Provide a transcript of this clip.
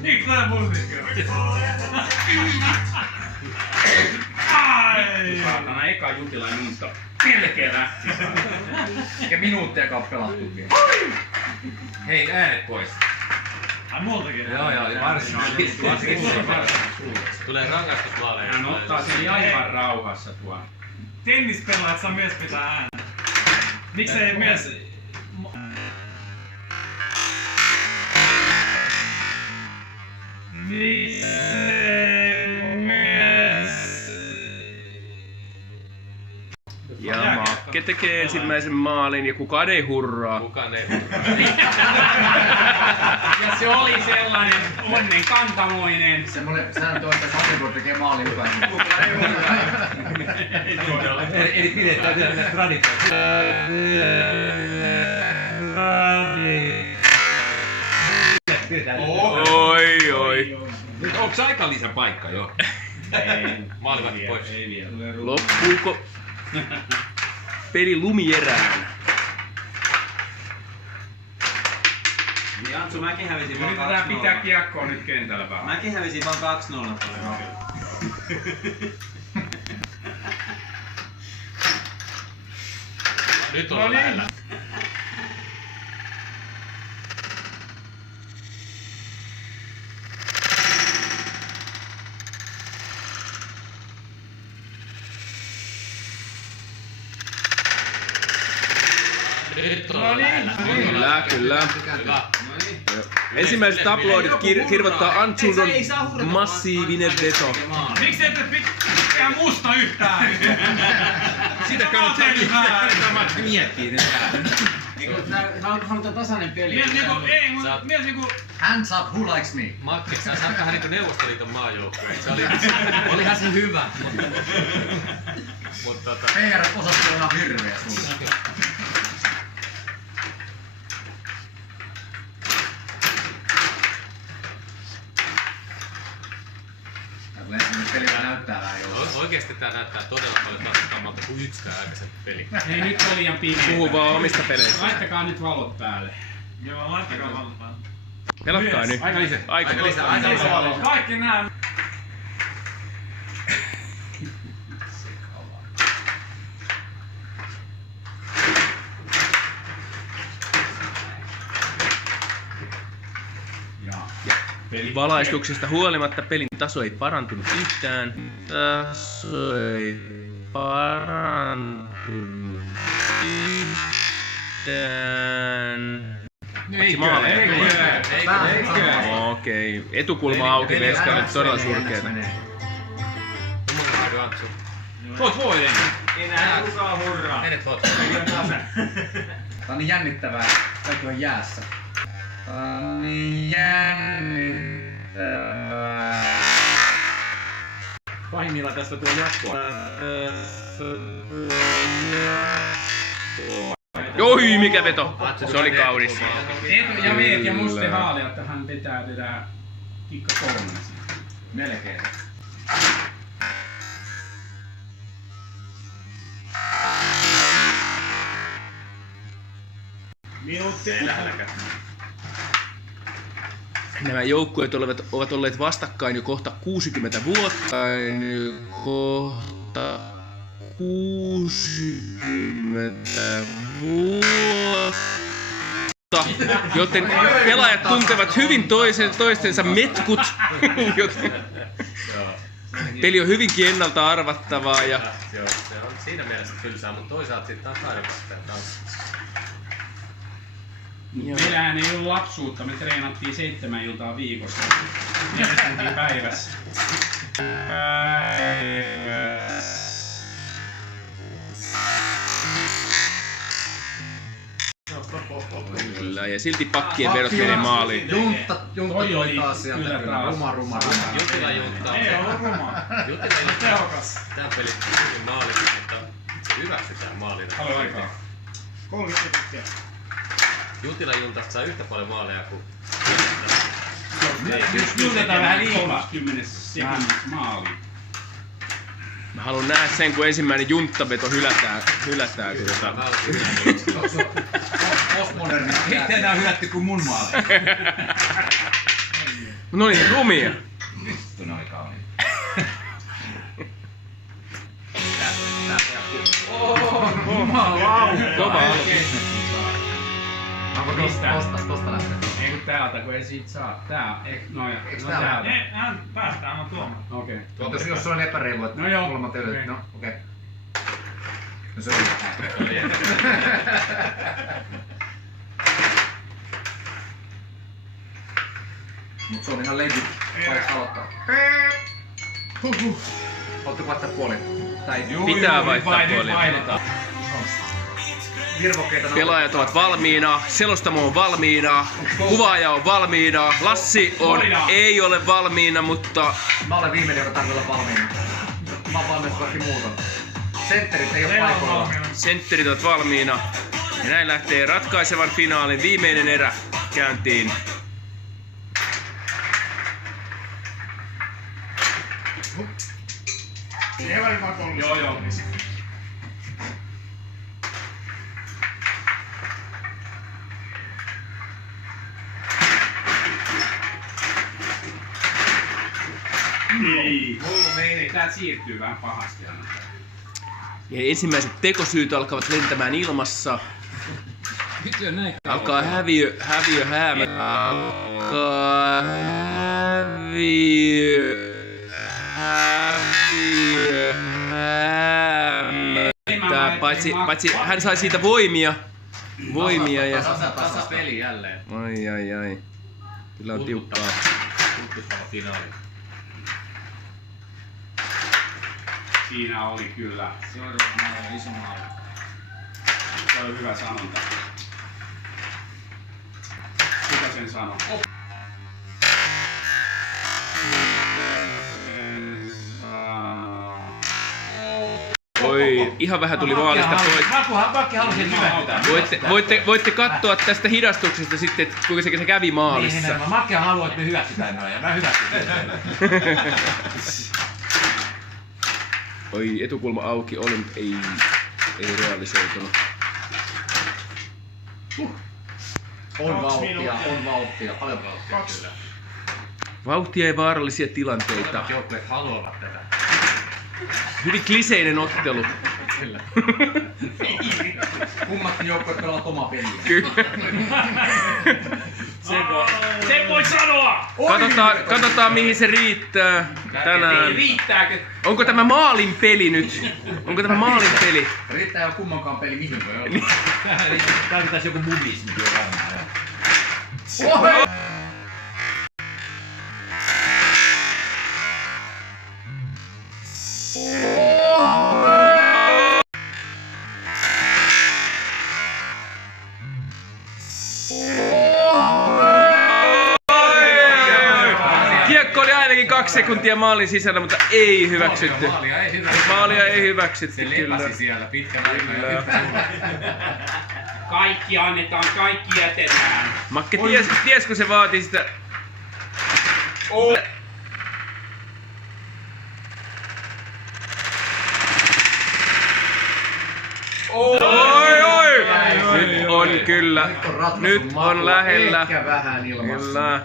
Niin tulee musiikkia. Saatana, eka Jutilainen Juntta. Pelkeä lähti. Ja minuuttiakaan pelattukin. Hei, äänet pois. Ai multakin. Joo, varsinkin sulla. Tulee rangaistusmaaleja. Hän ottaa sen aivan rauhassa tuon. Tennispelaajat saa myös pitää ääntä. Miksei myös... Ja Makke tekee ensimmäisen maalin ja kukaan ei hurraa. Kukaan ei hurraa. Ja se oli sellainen onnen kantamoinen. Semmoinen sääntö on, että Sasevor tekee maalin hyvän. Eli pidetään vielä näistä radikoista. Oi. Nyt onks aika lisäpaikka jo? Ei. Maalivahti pois. Ei vielä. Loppuuko peli lumierään? Niin Antsu, mäkin hävisin vaan 2-0. Yritetään pitää kiekkoa nyt kentällä vähän. Mäkin hävisin vaan 2-0. Nyt on lähellä. Nyt on lähellä. Kyllä. Hyvä. Ensimmäiset tabloidit kirvoittaa Antsudon massiivinen veto. Miksi ette pitää musta yhtään? Sitä kannattaa miettiä. Halutaan tasainen peli. Mies niinku... Hands up, who likes me? Matti, sä oot vähän niinku Neuvostoliiton maajoukkue. Se Olihan se hyvä. Mutta PR-osasto on ihan hirveä sulla. Ensimmäinen peli vaan näyttää vähän jo. oikeesti tää näyttää todella paljon tasaisemmalta kuin yksikään aikaisempi peli. Ei nyt on liian pimeä. Puhu vaan omista peleistä. Laittakaa nyt valot päälle. Joo, laittakaa valot päälle. Pelatkaa nyt. Aika lisää. Aika lisää. Kaikki nää. Valaistuksesta huolimatta pelin taso ei parantunut yhtään. Taso ei parantunut yhtään. Eikö? Okei. Etukulma auki, veska oli todella surkeeta. Tuot voiden. Enää kukaan hurraa. Menet voit. Tää on niin jännittävää. Kaikki on jäässä. Tää on niin jännittävää. Pahimmillaan tästä tuo jatkoa. Oi, mikä veto! Se oli kaunis. Eetu ja Veet ja Muste Haali, että hän vetää tätä kikka kolme. Melkein. Minuutti lähelläkään. Nämä joukkueet ovat olleet vastakkain jo kohta 60 vuotta. Joten pelaajat tuntevat hyvin toistensa metkut, joten peli on hyvinkin ennalta arvattavaa. Ja Joo, se on siinä mielessä tylsää, mutta toisaalta sitten taas taidokasta kanssa. Meillähän ei ollut lapsuutta, me treenattiin 7 iltaa viikossa. 4 tuntia päivässä. kyllä, ja silti pakkien vedot menee maaliin. Juntta Toi oli taas sieltä. kyllä taas. Ruma. Jutila juntta. Ei oo ruma. Jutila juntta. Tehokas. Tän pelin hyvin maali, mutta se hyväksytään maalina. Paljon aikaa. 30 sekuntia. Jutila juntasta saa yhtä paljon maaleja kuin Nyt juntataan vähän liikaa. 30 sekunnissa maali. Mä haluan nähdä sen, kun ensimmäinen junttaveto hylätään. Postmoderni. Miten nää on hylätty kuin mun maali? No niin, rumia. Vittu ne oli kauniit. Kova alku. Onko tosta lähteä? Ei kun täältä, kun ei siitä saa. Tää, Eiks täällä? Päästään on tuomaan. Okei. Jos se on epäreilu, että No joo. molemmat ei Okei. no okei. No se on Mut se on ihan legit paikka aloittaa. Ootteko vaihtaa puoli? Tai Pitää vaihtaa puolia. virvokkeita. Pelaajat ovat valmiina, selostamo on valmiina, kuvaaja on valmiina, Lassi ei ole valmiina, mutta Mä olen viimeinen, joka tarvii olla valmiina. Mä oon valmis kaikki muuta. Sentterit ei oo paikoilla. sentterit ovat valmiina. Ja näin lähtee ratkaisevan finaalin viimeinen erä käyntiin. Joo. Ei. Hullu meini. Tää siirtyy vähän pahasti aina. Ja ensimmäiset tekosyyt alkavat lentämään ilmassa. Alkaa häviö häämä. Alkaa häviö häämä. Paitsi hän sai siitä voimia ja... Tasas peli jälleen. Ai. Kyllä on tiukkaa. Kuttuttava finaali. Siinä oli kyllä. Seuraava maali on iso maali. Se oli hyvä sanonta. Kuka sen sanoo? Oi, ihan vähän tuli maalista pois. Makki halusi, että hyväksytään. Voitte katsoa tästä hidastuksesta sitten, että kuinka se kävi maalissa. Makki haluaa, että me hyväksytään noin ja mä hyväksyn. Oi, etukulma auki, ei realisoitunut. On vauhtia, paljon vauhtia kyllä. Vauhtia ja vaarallisia tilanteita. Molemmat joukkueet haluavat tätä. Hyvin kliseinen ottelu. Kyllä. Kummatkin joukkueet pelaavat omaa peliä. Kyllä. Sen voi sanoa! Katsotaan mihin se riittää tänään. Riittääkö? Onko tämä maalin peli nyt? Onko tämä maalin peli? Riittää jo kummankaan peli mihin voi olla. Tarvitais joku mubismi varmaan. Kiekko oli ainakin 2 sekuntia maalin sisällä, mutta ei hyväksytty. Maalia ei hyväksytty, Se kyllä. lepäsi siellä pitkän aikaa ja Kaikki annetaan, kaikki jätetään. Makke ties kun se vaatii sitä... Oi! Nyt on kyllä. Nyt on lähellä. Ehkä vähän ilmassa. Kyllä.